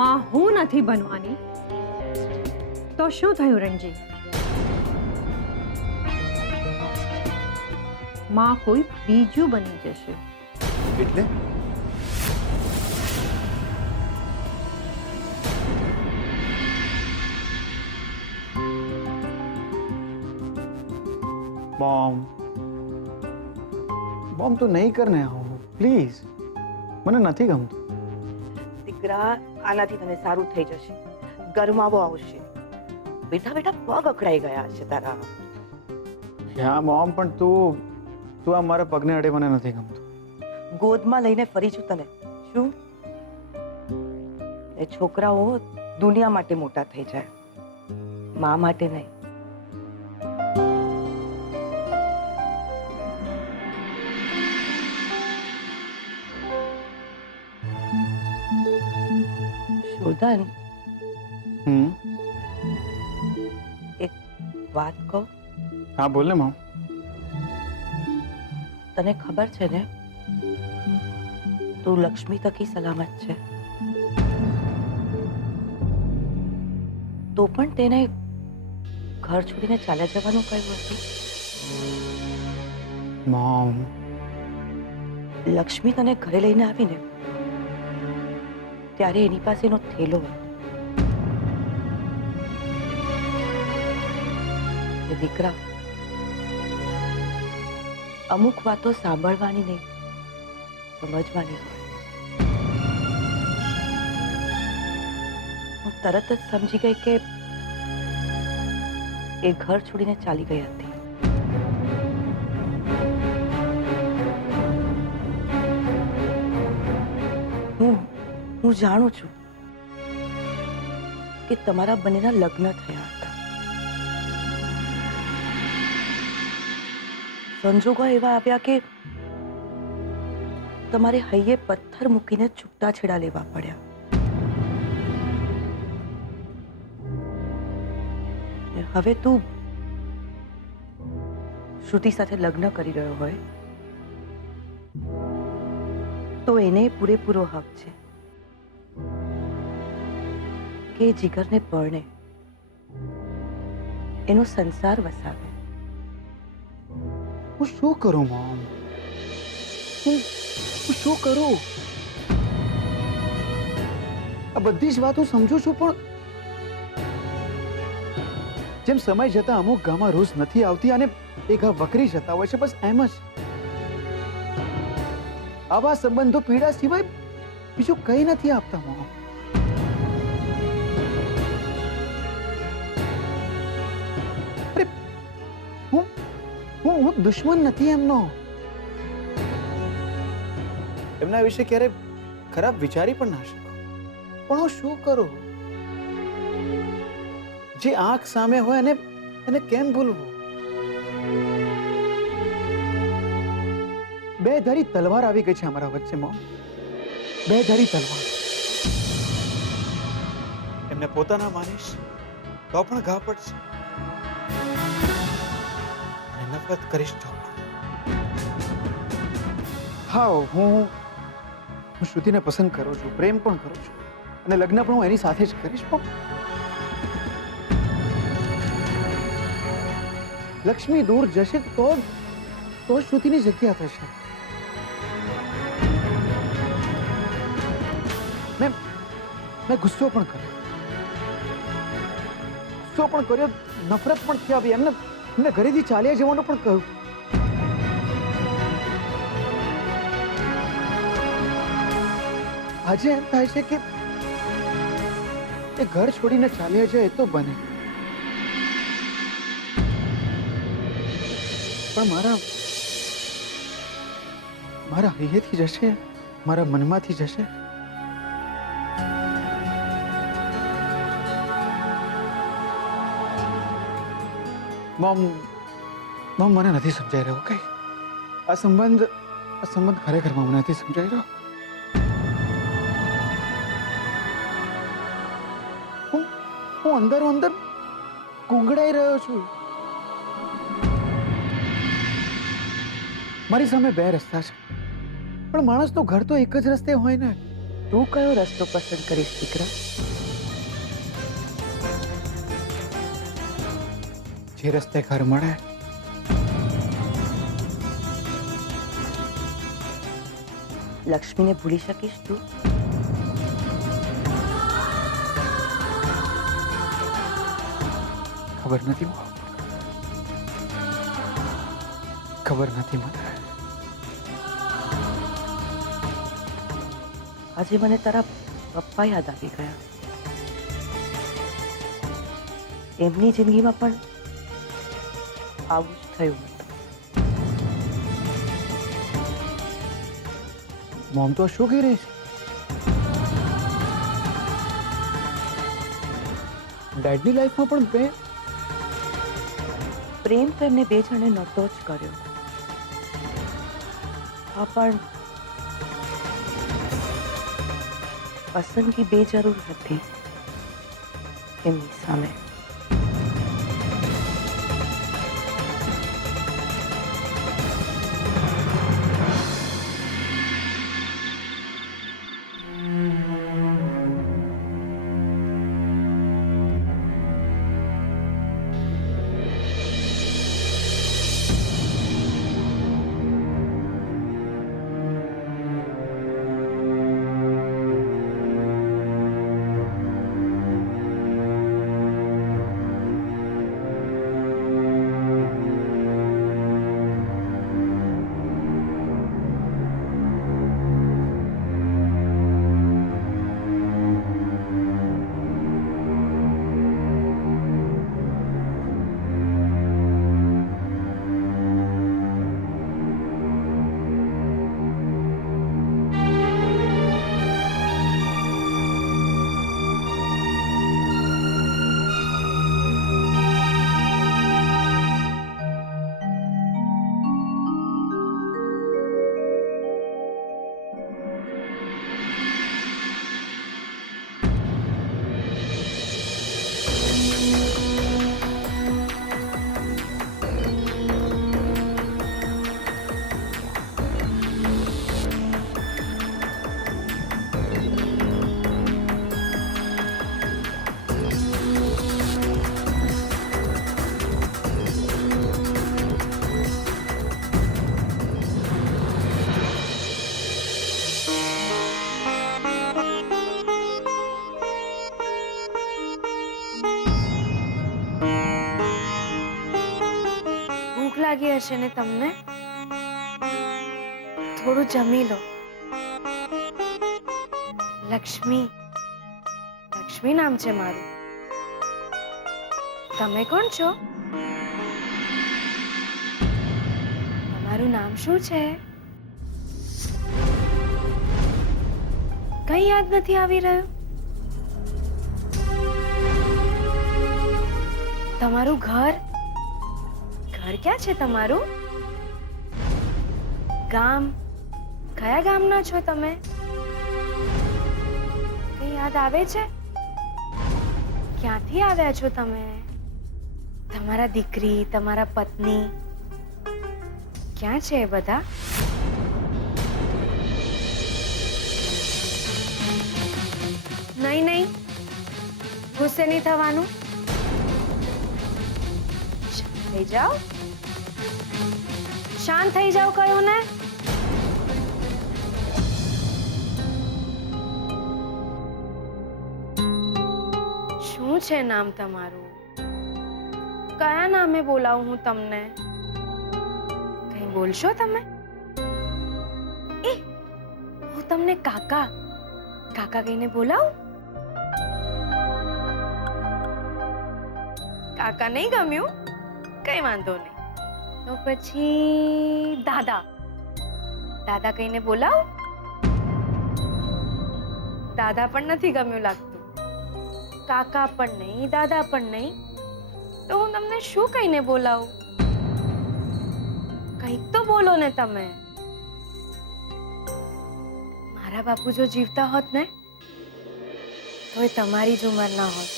માં હું નથી બનવાની તો શું થયું રણજી? માં કોઈ બીજું બની જશે. એટલે मॉम मॉम तो नहीं करने आऊँ प्लीज મને નથી ગમતું. દીકરા આનાથી તને સારું થઈ જશે. ગરમાવો આવશે. બેઠા બેઠા પગ અકળાઈ ગયા છે તારા. હા મॉम પણ તું આ મારા પગને અડે મને નથી ગમતું. ગોદમાં લઈને ફરી છું તને. શું એ છોકરાઓ દુનિયા માટે મોટા થઈ જાય, મા માટે નહીં. શોધન, એક વાત કહું? હા બોલ ને મॉम. તને ખબર છે ને તું લક્ષ્મી તકી સલામત છે, તો પણ તેને ઘર છોડીને ચાલ્યા જવાનું કહ્યું હતું. मॉम લક્ષ્મી તને ઘરે લઈને આવીને ત્યારે એની પાસે એનો થેલો હતો. એ દીકરા, અમુક વાતો સાંભળવાની નહીં, સમજવાની હોય. હું તરત જ સમજી ગઈ કે એ ઘર છોડીને ચાલી ગઈ હતી. હું જાણું છું કે તમારા બંનેના લગ્ન થયા હતા. સંજોગો એવા આવ્યા કે તમારે હૈયે પથ્થર મૂકીને છૂટા છેડા લેવા પડ્યા. હવે તું શ્રુતિ સાથે લગ્ન કરી રહ્યો હોય તો એને પૂરેપૂરો હક છે કે જીગરને પરણે એનો સંસાર વસાવે. હું શું કરું મॉम? હું શું કરું? આ બધી જ વાત હું સમજુ છું, પણ જેમ સમય જતા અમુક ગામમાં રોજ નથી આવતી અને એ ઘા વકરી જતા હોય છે, બસ એમ જ. આવા સંબંધો પીડા સિવાય બીજું કંઈ નથી આપતા મॉम. અરે હું દુશ્મન નથી એમનો. એમના વિશે ક્યારે ખરાબ વિચારી પણ ના શકું, પણ હું શું કરું? જે આંખ સામે હોય એને કેમ ભૂલવું? બે ધારી તલવાર આવી ગઈ છે અમારા વચ્ચે મॉम. બે ધારી તલવાર. એમને પોતાના માનીશ તો પણ ઘા પડશે, અને નફરત કરીશ તો પણ. હા, હું શ્રુતિને પસંદ કરું છું, પ્રેમ પણ કરું છું, અને લગ્ન પણ હું એની સાથે જ કરીશ. પણ લક્ષ્મી દૂર જશે તો શ્રુતિની જગ્યા થશે. મેં ગુસ્સો પણ કર્યો, નફરત પણ થઈ આવી. એમને ઘરેથી ચાલ્યા જવાનું પણ કહ્યું. આજે એમ થાય છે કે એ ઘર છોડીને ચાલ્યા જાય તો બને, પણ મારા હૈયેથી જશે, મારા મનમાંથી જશે. મॉम મને નથી સમજાઈ રહ્યો કઈ. આ સંબંધ ખરેખરમાં મને નથી સમજાઈ રહ્યો. હું અંદર કુંગડાઈ રહ્યો છું. મારી સામે બે રસ્તા છે, પણ માણસનું ઘર તો એક જ રસ્તે હોય ને. તું કયો રસ્તો પસંદ કરીશ દીકરા? જે રસ્તે ઘર મળે લક્ષ્મીને ભૂલી શકીશ તું? ખબર નથી મોમ. ખબર નથી મને. આજે મને તારા પપ્પા યાદ આવી ગયા. એમની જિંદગીમાં પણ આવું જ થયું. મોમ તો શું કહી રહી છે? ડેડની લાઈફમાં પણ પ્રેમ તો એમને બે જણે નહોતો જ કર્યો. હા, પણ પસંદગી બે જરૂર હતી એમની સામે. લાગી હશે ને તમને? થોડું જમી લો. લક્ષ્મી નામ છે મારું. તમે કોણ છો? તમારું નામ શું છે? કઈ યાદ નથી આવી રહ્યું? તમારું ઘર ક્યાં છે તમારું? ગામ કયા ગામના છો તમે? કઈ યાદ આવે છે? ક્યાંથી આવ્યા છો તમે? તમારા દીકરી, તમારા પત્ની ક્યાં છે એ બધા? નહીં, ગુસ્સે નહીં થવાનું. થઈ જાઓ, શાંત થઈ જાઓ કહ્યું ને. શું છે નામ તમારું? કયા નામે બોલાવું હું તમને? કઈ બોલશો તમે? હું તમને કાકા કહીને બોલાવું? કાકા નહીં ગમ્યું? કઈ વાંધો નહીં. તો પછી દાદા કહીને બોલાવું? દાદા પણ નથી ગમ્યું લાગતું. કાકા પણ નહીં, દાદા પણ નહીં. તો હું તમને શું કહીને બોલાવું? કંઈક તો બોલો ને તમે. મારા બાપુ જો જીવતા હોત ને, તોય તમારી જ ઉંમર ના હોત.